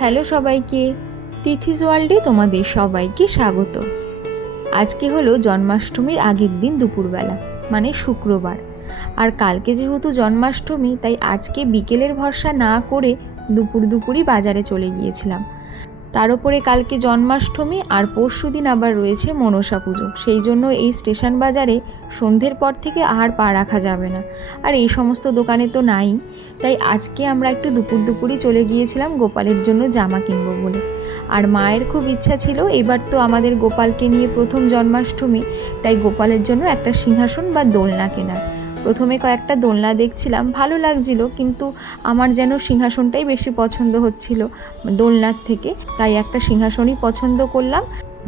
Hello সবাইকে, তিথিস ওয়ার্ল্ডে তোমাদের সবাইকে স্বাগত। আজকে হলো জন্মাষ্টমীর আগের দিন দুপুরবেলা, মানে শুক্রবার। আর কালকে যেহেতু জন্মাষ্টমী, তাই আজকে বিকেলের ভরসা না করে দুপুরই বাজারে চলে গিয়েছিলাম। তার উপরে কালকে জন্মাষ্টমী আর পরশুদিন আবার রয়েছে মনসা পুজো, সেই জন্য এই স্টেশন বাজারে সন্ধ্যের পর থেকে আর পা রাখা যাবে না। আর এই সমস্ত দোকানে তো নাই, তাই আজকে আমরা একটু দুপুরই চলে গিয়েছিলাম গোপালের জন্য জামা কিনবো বলে। আর মায়ের খুব ইচ্ছা ছিল, এবার তো আমাদের গোপালকে নিয়ে প্রথম জন্মাষ্টমী, তাই গোপালের জন্য একটা সিংহাসন বা দোলনা কেনার। প্রথমে কয়েকটা দোলনা দেখছিলাম, ভালো লাগছিল, কিন্তু আমার যেন সিংহাসনটাই বেশি পছন্দ হচ্ছিল দোলনার থেকে, তাই একটা সিংহাসনই পছন্দ করলাম।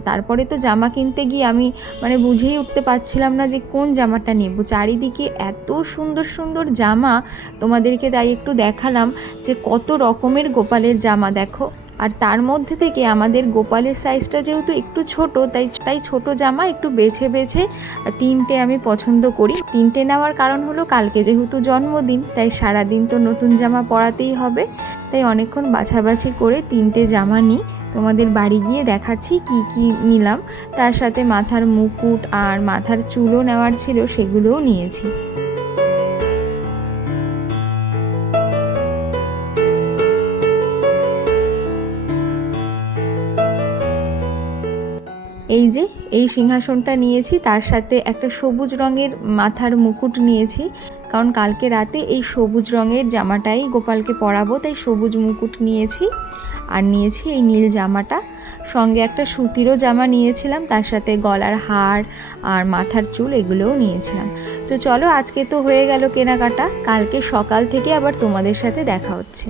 তারপরে তো জামা কিনতে গিয়ে আমি বুঝেই উঠতে পারছিলাম না যে কোন জামাটা নেব। চারিদিকে এত সুন্দর সুন্দর জামা, তোমাদেরকে তাই একটু দেখালাম যে কত রকমের গোপালের জামা দেখো। আর তার মধ্যে থেকে আমাদের গোপালের সাইজটা যেহেতু একটু ছোট, তাই ছোট জামা একটু বেছে তিনটে আমি পছন্দ করি। তিনটে নেওয়ার কারণ হলো কালকে যেহেতু জন্মদিন, তাই সারাদিন তো নতুন জামা পরাতেই হবে, তাই অনেকক্ষণ বাছাবাছি করে তিনটে জামা নিই। তোমাদের বাড়ি গিয়ে দেখাচ্ছি কি নিলাম। তার সাথে মাথার মুকুট আর মাথার চুলও নেওয়ার ছিল, সেগুলোও নিয়েছি। এই যে এই সিংহাসনটা নিয়েছি, তার সাথে একটা সবুজ রঙের মাথার মুকুট নিয়েছি, কারণ কালকে রাতে এই সবুজ রঙের জামাটাই গোপালকে পরাবো, তাই সবুজ মুকুট নিয়েছি। আর নিয়েছি এই নীল জামাটা, সঙ্গে একটা সুতিরও জামা নিয়েছিলাম, তার সাথে গলার হার আর মাথার চুল এগুলোও নিয়েছিলাম। তো চলো, আজকে তো হয়ে গেল কেনাকাটা, কালকে সকাল থেকে আবার তোমাদের সাথে দেখা হচ্ছে।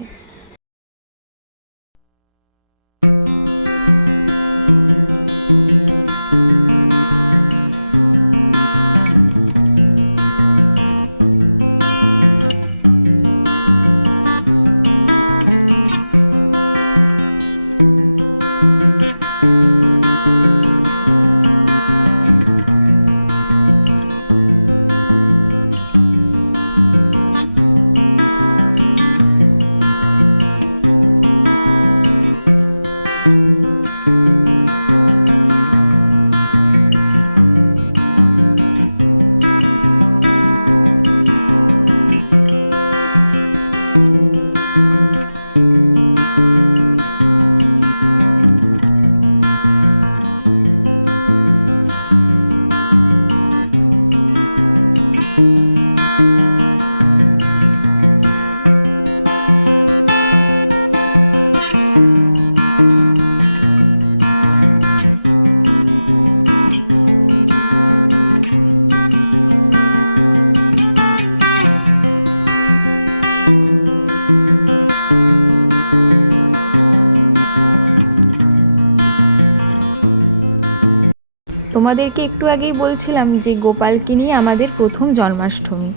তোমাদেরকে একটু আগেই বলছিলাম যে গোপালকে নিয়ে আমাদের প্রথম জন্মাষ্টমী।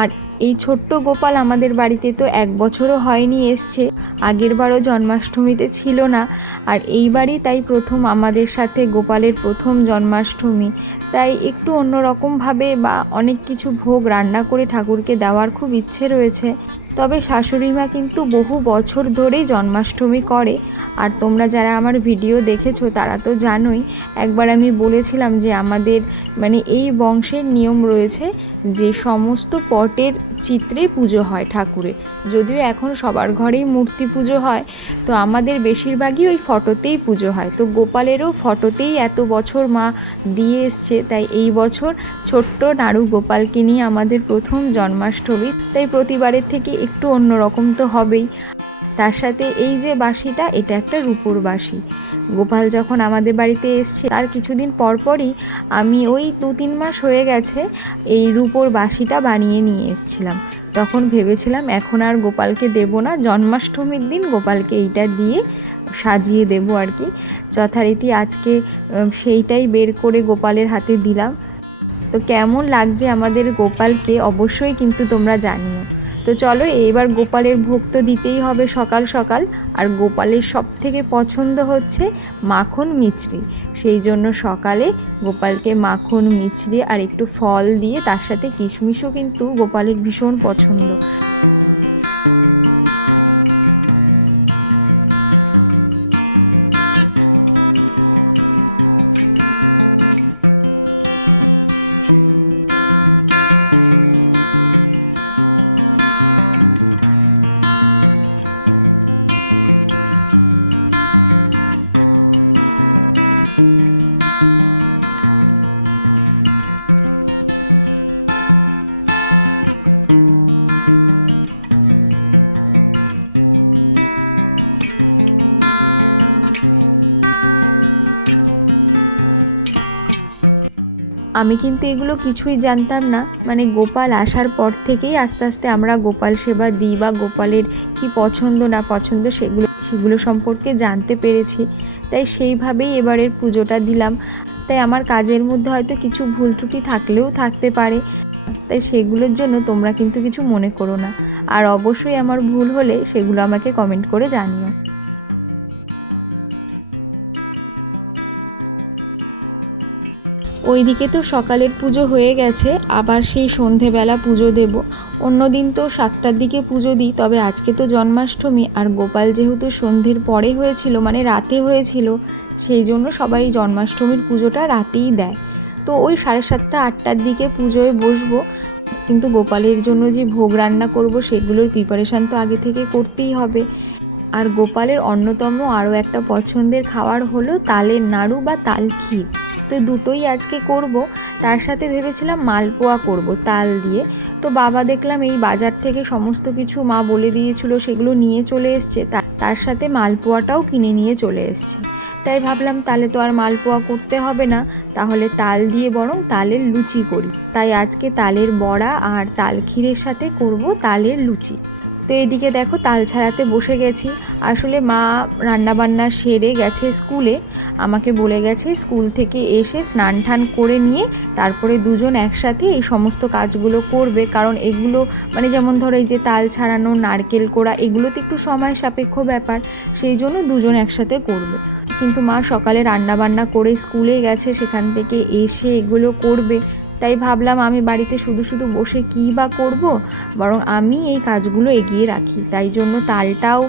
আর এই ছোট্ট গোপাল আমাদের বাড়িতে তো 1 বছরও হয়নি এসছে, আগের বারও জন্মাষ্টমীতে ছিল না, আর এইবারই তাই প্রথম আমাদের সাথে গোপালের প্রথম জন্মাষ্টমী। তাই একটু অন্যরকমভাবে বা অনেক কিছু ভোগ রান্না করে ঠাকুরকে দেওয়ার খুব ইচ্ছে রয়েছে। তবে শাশুড়ি মা কিন্তু বহু বছর ধরেই জন্মাষ্টমী করে। আর তোমরা যারা আমার ভিডিও দেখেছো তারা তো জানোই, একবার আমি বলেছিলাম যে আমাদের মানে এই বংশের নিয়ম রয়েছে যে সমস্ত পটের চিত্রে পুজো হয় ঠাকুরের। যদিও এখন সবার ঘরেই মূর্তি পুজো হয়, তো আমাদের বেশিরভাগই ওই ফটোতেই পুজো হয়। তো গোপালেরও ফটোতেই এত বছর মা দিয়ে এসছে, তাই এই বছর ছোট্ট নাড়ু গোপালকে নিয়ে আমাদের প্রথম জন্মাষ্টমী, তাই প্রতিবারের থেকে একটু অন্যরকম তো হবেই। তার সাথে এই যে বাঁশিটা, এটা একটা রূপোর বাঁশি। গোপাল যখন আমাদের বাড়িতে এসছে তার কিছুদিন পরপরই আমি ওই 2-3 মাস হয়ে গেছে এই রূপোর বাঁশিটা বানিয়ে নিয়ে এসেছিলাম। তখন ভেবেছিলাম এখন আর গোপালকে দেব না, জন্মাষ্টমীর দিন গোপালকে এইটা দিয়ে সাজিয়ে দেব আর কি। যথারীতি আজকে সেইটাই বের করে গোপালের হাতে দিলাম। তো কেমন লাগছে আমাদের গোপালকে অবশ্যই কিন্তু তোমরা জানিও। তো চলো এবার গোপালের ভোগ তো দিতেই হবে সকাল সকাল। আর গোপালের সবথেকে পছন্দ হচ্ছে মাখন মিছরি, সেই জন্য সকালে গোপালকে মাখন মিছরি আর একটু ফল দিয়ে, তার সাথে কিশমিশও কিন্তু গোপালের ভীষণ পছন্দ। আমি কিন্তু এগুলো কিছুই জানতাম না, মানে গোপাল আসার পর থেকেই আস্তে আস্তে আমরা গোপাল সেবা দিই বা গোপালের কি পছন্দ না পছন্দ সেগুলো সম্পর্কে জানতে পেরেছি। তাই সেইভাবেই এবারের পুজোটা দিলাম। তাই আমার কাজের মধ্যে হয়তো কিছু ভুল ত্রুটি থাকলেও থাকতে পারে, তাই সেগুলোর জন্য তোমরা কিন্তু কিছু মনে করো না। আর অবশ্যই আমার ভুল হলে সেগুলো আমাকে কমেন্ট করে জানিও। ওইদিকে তো সকালের পুজো হয়ে গেছে, আবার সেই সন্ধেবেলা পুজো দেব। অন্য দিন তো 7টার দিকে পুজো দিই, তবে আজকে তো জন্মাষ্টমী আর গোপাল যেহেতু সন্ধ্যের পরে হয়েছিল, মানে রাতে হয়েছিল, সেই জন্য সবাই জন্মাষ্টমীর পুজোটা রাতেই দেয়। তো ওই 7:30-8টার দিকে পুজোয় বসবো। কিন্তু গোপালের জন্য যে ভোগ রান্না করব সেগুলোর প্রিপারেশান তো আগে থেকে করতেই হবে। আর গোপালের অন্যতম আরও একটা পছন্দের খাবার হলো তালের নাড়ু বা তাল ক্ষীর। তো দুটোই আজকে করব। তার সাথে ভেবেছিলাম মালপোয়া করব তাল দিয়ে। তো বাবা দেখলাম এই বাজার থেকে সমস্ত কিছু মা বলে দিয়েছিল সেগুলো নিয়ে চলে এসছে, তার সাথে মালপোয়াটাও কিনে নিয়ে চলে এসছে। তাই ভাবলাম তাহলে তো আর মালপোয়া করতে হবে না, তাহলে তাল দিয়ে বরং তালের লুচি করি। তাই আজকে তালের বড়া আর তাল ক্ষীরের সাথে করব তালের লুচি। তো এদিকে দেখো তাল ছাড়াতে বসে গেছি। আসলে মা রান্নাবান্না সেরে গেছে স্কুলে, আমাকে বলে গেছে স্কুল থেকে এসে স্নান টান করে নিয়ে তারপরে দুজন একসাথে এই সমস্ত কাজগুলো করবে। কারণ এগুলো মানে যেমন ধরো এই যে তাল ছাড়ানো, নারকেল কোড়া, এগুলো তো একটু সময় সাপেক্ষ ব্যাপার, সেই জন্য দুজন একসাথে করবে। কিন্তু মা সকালে রান্নাবান্না করে স্কুলে গেছে, সেখান থেকে এসে এগুলো করবে। তাই ভাবলাম আমি বাড়িতে শুধু শুধু বসে কী বা করব, বরং আমি এই কাজগুলো এগিয়ে রাখি। তাই জন্য তালটাও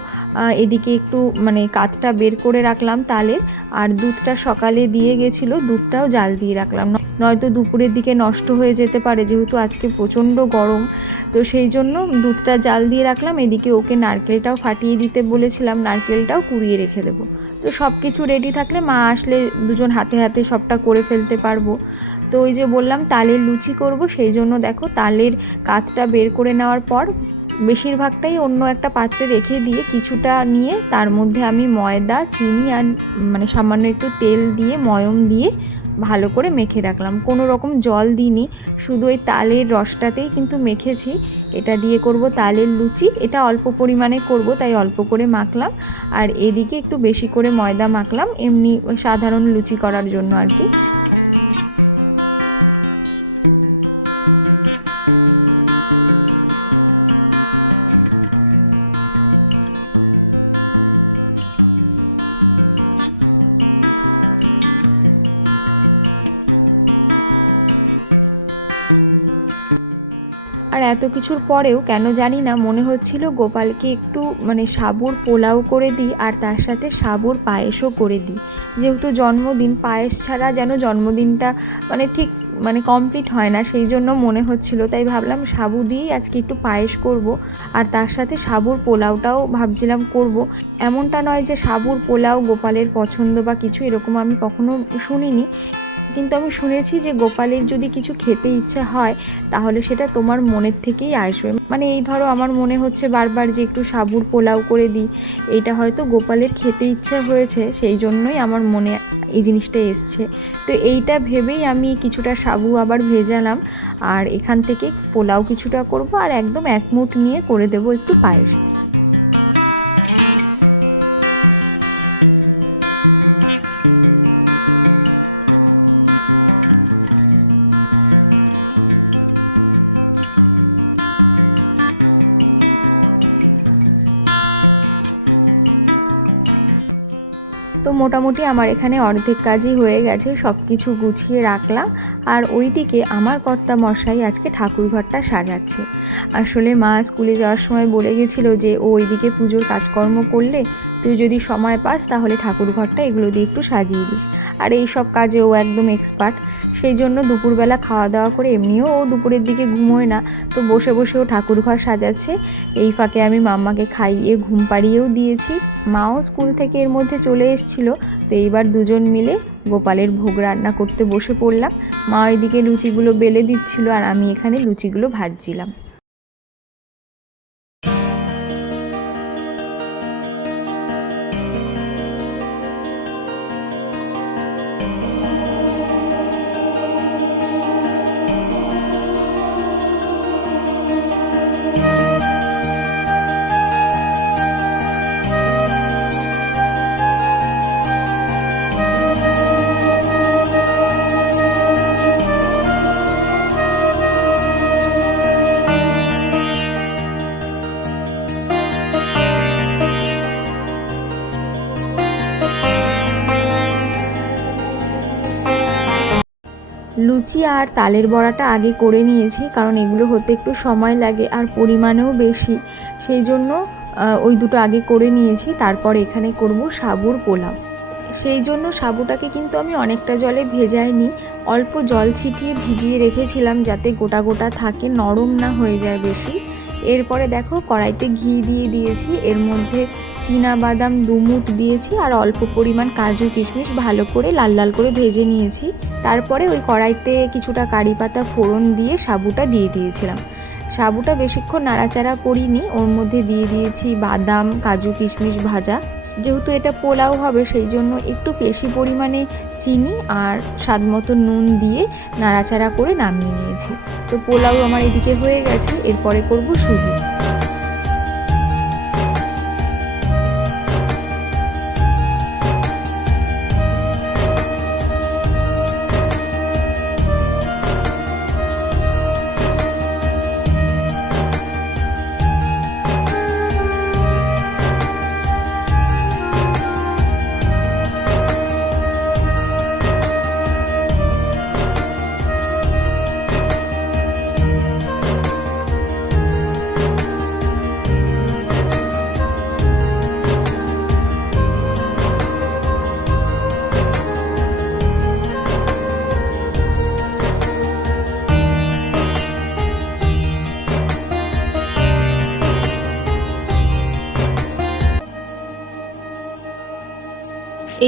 এদিকে একটু মানে কাতটা বের করে রাখলাম তালের, আর দুধটা সকালে দিয়ে গেছিলো, দুধটাও জাল দিয়ে রাখলাম, নয়তো দুপুরের দিকে নষ্ট হয়ে যেতে পারে, যেহেতু আজকে প্রচণ্ড গরম। তো সেই জন্য দুধটা জাল দিয়ে রাখলাম। এদিকে ওকে নারকেলটাও ফাটিয়ে দিতে বলেছিলাম, নারকেলটাও কুড়িয়ে রেখে দেবো। তো সব কিছু রেডি থাকলে মা আসলে দুজন হাতে হাতে সবটা করে ফেলতে পারবো। তো ওই যে বললাম তালের লুচি করব, সেই জন্য দেখো তালের কাতটা বের করে নেওয়ার পর বেশিরভাগটাই অন্য একটা পাত্রে রেখে দিয়ে কিছুটা নিয়ে তার মধ্যে আমি ময়দা, চিনি আর মানে সামান্য একটু তেল দিয়ে ময়ম দিয়ে ভালো করে মেখে রাখলাম। কোনো রকম জল দিইনি, শুধু ওই তালের রসটাতেই কিন্তু মেখেছি। এটা দিয়ে করব তালের লুচি। এটা অল্প পরিমাণে করব, তাই অল্প করে মাখলাম। আর এদিকে একটু বেশি করে ময়দা মাখলাম, এমনি সাধারণ লুচি করার জন্য আর কি। আর এত কিছুর পরেও কেন জানি না মনে হচ্ছিল গোপালকে একটু সাবুর পোলাও করে দিই আর তার সাথে সাবুর পায়েসও করে দিই। যেহেতু জন্মদিন, পায়েস ছাড়া যেন জন্মদিনটা ঠিক কমপ্লিট হয় না, সেই জন্য মনে হচ্ছিল। তাই ভাবলাম সাবু দিয়েই আজকে একটু পায়েস করব, আর তার সাথে সাবুর পোলাওটাও ভাবছিলাম করব। এমনটা নয় যে সাবুর পোলাও গোপালের পছন্দ বা কিছু, এরকম আমি কখনো শুনিনি। কিন্তু আমি শুনেছি যে গোপালের যদি কিছু খেতে ইচ্ছা হয় তাহলে সেটা তোমার মনের থেকেই আসবে। এই ধরো আমার মনে হচ্ছে বারবার যে একটু সাবুর পোলাও করে দিই, এইটা হয়তো গোপালের খেতে ইচ্ছা হয়েছে, সেই জন্যই আমার মনে এই জিনিসটা এসছে। তো এইটা ভেবেই আমি কিছুটা সাবু আবার ভেজালাম, আর এখান থেকে পোলাও কিছুটা করব, আর একদম এক মুঠ নিয়ে করে দেবো একটু পায়েস। তো মোটামুটি আমার এখানে অর্ধেক কাজই হয়ে গেছে, সব কিছু গুছিয়ে রাখলাম। আর ওইদিকে আমার কর্তা মশাই আজকে ঠাকুরঘরটা সাজাচ্ছে। আসলে মা স্কুলে যাওয়ার সময় বলে গেছিলো যে ও ওইদিকে পুজোর কাজকর্ম করলে তুই যদি সময় পাস তাহলে ঠাকুরঘরটা এগুলো দিয়ে একটু সাজিয়ে দিস। আর এই সব কাজে ও একদম এক্সপার্ট। সেই জন্য দুপুরবেলা খাওয়া দাওয়া করে, এমনিও ও দুপুরের দিকে ঘুমোয় না, তো বসে বসে ও ঠাকুরঘর সাজাচ্ছে। এই ফাঁকে আমি মাম্মাকে খাইয়ে ঘুম পাড়িয়েও দিয়েছি। মাও স্কুল থেকে এর মধ্যে চলে এসেছিলো। তো এইবার দুজন মিলে গোপালের ভোগ রান্না করতে বসে পড়লাম। মা এদিকে লুচিগুলো বেলে দিচ্ছিল আর আমি এখানে লুচিগুলো ভাজছিলাম। লুচি আর তালের বড়াটা আগে করে নিয়েছি, কারণ এগুলো হতে একটু সময় লাগে আর পরিমাণেও বেশি, সেই জন্য ওই দুটো আগে করে নিয়েছি। তারপর এখানে করব সাবুর পোলাও। সেই জন্য সাবুটাকে কিন্তু আমি অনেকটা জলে ভেজাইনি, অল্প জল ছিটিয়ে ভিজিয়ে রেখেছিলাম যাতে গোটা গোটা থাকে, নরম না হয়ে যায় বেশি। এরপরে দেখো কড়াইতে ঘি দিয়ে দিয়েছি, এর মধ্যে চীনা বাদাম 2 মুঠ দিয়েছি আর অল্প পরিমাণ কাজু কিশমিশ ভালো করে লাল লাল করে ভেজে নিয়েছি। তারপরে ওই কড়াইতে কিছুটা কারি পাতা ফোড়ন দিয়ে সাবুটা দিয়ে দিয়েছিলাম। সাবুটা বেশিক্ষণ নাড়াচাড়া করিনি, ওর মধ্যে দিয়ে দিয়েছি বাদাম কাজু কিশমিশ ভাজা। যেহেতু এটা পোলাও হবে সেই জন্য একটু বেশি পরিমাণে চিনি আর স্বাদ মতো নুন দিয়ে নাড়াচাড়া করে নামিয়ে নিয়েছি। তো পোলাও আমার এদিকে হয়ে গেছে, এরপরে করব সুজি।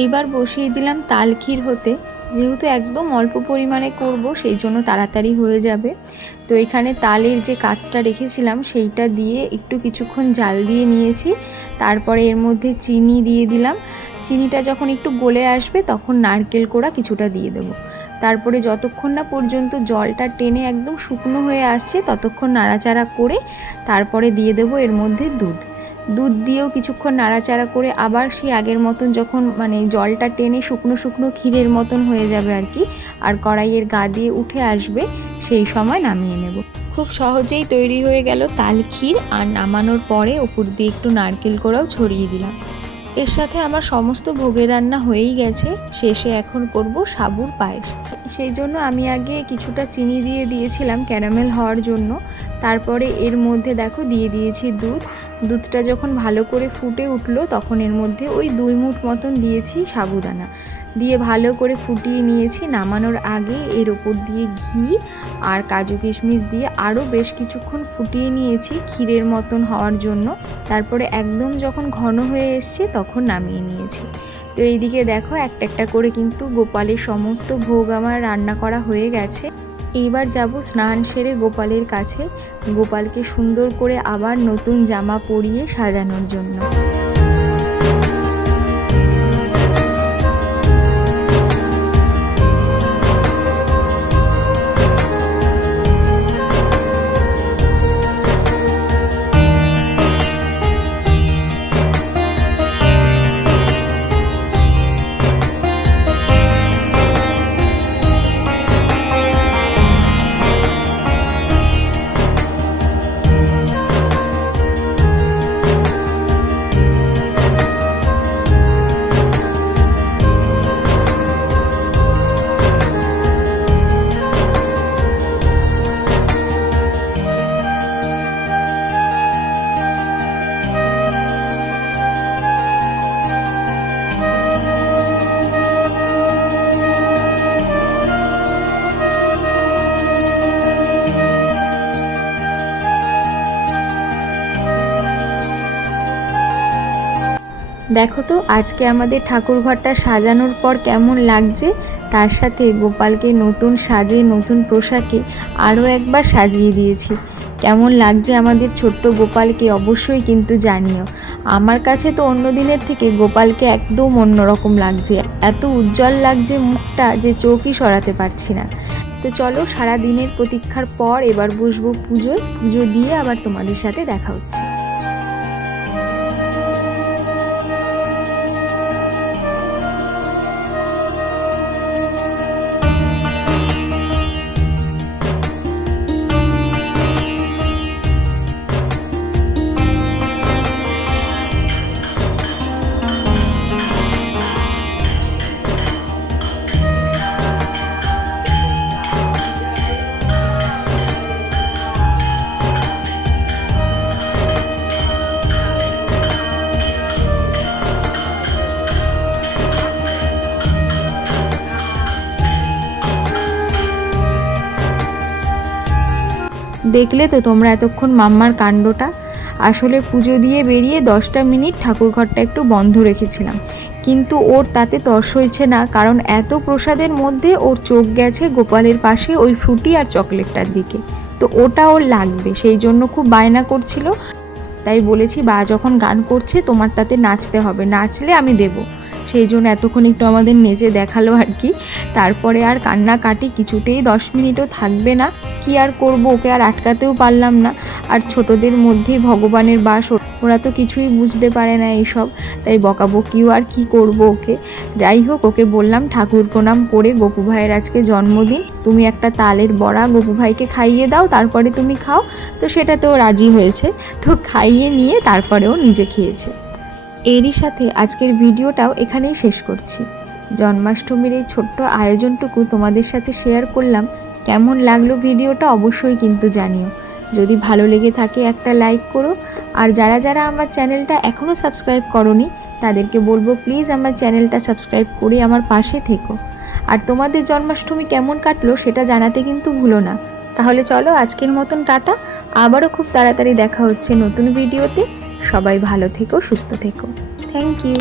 এইবার বসিয়ে দিলাম তাল ক্ষীর হতে। যেহেতু একদম অল্প পরিমাণে করব সেই জন্য তাড়াতাড়ি হয়ে যাবে। তো এখানে তালের যে কাঠটা রেখেছিলাম সেইটা দিয়ে একটু কিছুক্ষণ জাল দিয়ে নিয়েছি। তারপরে এর মধ্যে চিনি দিয়ে দিলাম। চিনিটা যখন একটু গলে আসবে তখন নারকেল কোড়া কিছুটা দিয়ে দেবো। তারপরে যতক্ষণ না পর্যন্ত জলটা টেনে একদম শুকনো হয়ে আসছে ততক্ষণ নাড়াচাড়া করে তারপরে দিয়ে দেবো এর মধ্যে দুধ দিয়েও কিছুক্ষণ নাড়াচাড়া করে আবার সেই আগের মতন যখন জলটা টেনে শুকনো শুকনো ক্ষীরের মতন হয়ে যাবে আর কি, আর কড়াইয়ের গা দিয়ে উঠে আসবে, সেই সময় নামিয়ে নেব। খুব সহজেই তৈরি হয়ে গেল তাল ক্ষীর। আর নামানোর পরে উপর দিয়ে একটু নারকেল কোড়াও ছড়িয়ে দিলাম। এর সাথে আমার সমস্ত ভোগের রান্না হয়েই গেছে, শেষে এখন করব সাবুর পায়েস। সেই জন্য আমি আগে কিছুটা চিনি দিয়ে দিয়েছিলাম ক্যারামেল হওয়ার জন্য। তারপরে এর মধ্যে দেখো দিয়ে দিয়েছি দুধটা যখন ভালো করে ফুটে উঠলো তখন এর মধ্যে ওই 2 মুঠ মতন দিয়েছি সাবুদানা, দিয়ে ভালো করে ফুটিয়ে নিয়েছি। নামানোর আগে এর ওপর দিয়ে ঘি আর কাজু কিশমিশ দিয়ে আরও বেশ কিছুক্ষণ ফুটিয়ে নিয়েছি ক্ষীরের মতন হওয়ার জন্য। তারপরে একদম যখন ঘন হয়ে এসছে তখন নামিয়ে নিয়েছি। তো এইদিকে দেখো একটা একটা করে কিন্তু গোপালের সমস্ত ভোগ আমার রান্না করা হয়ে গেছে। এইবার যাব স্নান সেরে গোপালের কাছে, গোপালকে সুন্দর করে আবার নতুন জামা পরিয়ে সাজানোর জন্য। দেখো তো আজকে আমাদের ঠাকুরঘরটা সাজানোর পর কেমন লাগছে, তার সাথে গোপালকে নতুন সাজে নতুন পোশাকে আরও একবার সাজিয়ে দিয়েছি। কেমন লাগছে আমাদের ছোট্ট গোপালকে অবশ্যই কিন্তু জানিও। আমার কাছে তো অন্য দিনের থেকে গোপালকে একদম অন্যরকম লাগছে, এত উজ্জ্বল লাগছে মুখটা যে চোখই সরাতে পারছি না। তো চলো, সারা দিনের প্রতীক্ষার পর এবার বসবো পুজো দিয়ে আবার তোমাদের সাথে দেখা হচ্ছে। দেখলে তো তোমরা এতক্ষণ মাম্মার কাণ্ডটা। আসলে পুজো দিয়ে বেরিয়ে 10টা মিনিট ঠাকুরঘরটা একটু বন্ধ রেখেছিলাম, কিন্তু ওর তাতে তর্স হয়েছে না, কারণ এত প্রসাদের মধ্যে ওর চোখ গেছে গোপালের পাশে ওই ফ্রুটি আর চকলেটটার দিকে। তো ওটা ওর লাগবে, সেই জন্য খুব বায়না করছিল। তাই বলেছি বা যখন গান করছে তোমার তাতে নাচতে হবে, নাচলে আমি দেব। সেই জন্য এতক্ষণ একটু আমাদের নেচে দেখালো আর কি। তারপরে আর কান্নাকাটি কিছুতেই 10 মিনিটও থাকবে না, কি আর করব, ওকে আর আটকাতেও পারলাম না। আর ছোটদের মধ্যেই ভগবানের বাস, ওরা তো কিছুই বুঝতে পারে না এইসব, তাই বকাবকিও আর কি করব ওকে। যাই হোক, ওকে বললাম ঠাকুর প্রণাম করে গপু ভাইয়ের আজকে জন্মদিন, তুমি একটা তালের বড়া গপু ভাইকে খাইয়ে দাও, তারপরে তুমি খাও। তো সেটাতেও রাজি হয়েছে, তো খাইয়ে নিয়ে তারপরেও নিজে খেয়েছে। এরই সাথে আজকের ভিডিওটাও এখানেই শেষ করছি। জন্মাষ্টমীর এই ছোট্ট আয়োজনটুকু তোমাদের সাথে শেয়ার করলাম। কেমন লাগলো ভিডিওটা অবশ্যই কিন্তু জানিও। যদি ভালো লেগে থাকে একটা লাইক করো, আর যারা যারা আমার চ্যানেলটা এখনও সাবস্ক্রাইব করোনি তাদেরকে বলবো প্লিজ আমার চ্যানেলটা সাবস্ক্রাইব করে আমার পাশে থেকো। আর তোমাদের জন্মাষ্টমী কেমন কাটলো সেটা জানাতে কিন্তু ভুলো না। তাহলে চলো আজকের মতন টাটা, আবারও খুব তাড়াতাড়ি দেখা হচ্ছে নতুন ভিডিওতে। সবাই ভালো থেকো, সুস্থ থেকো। Thank you.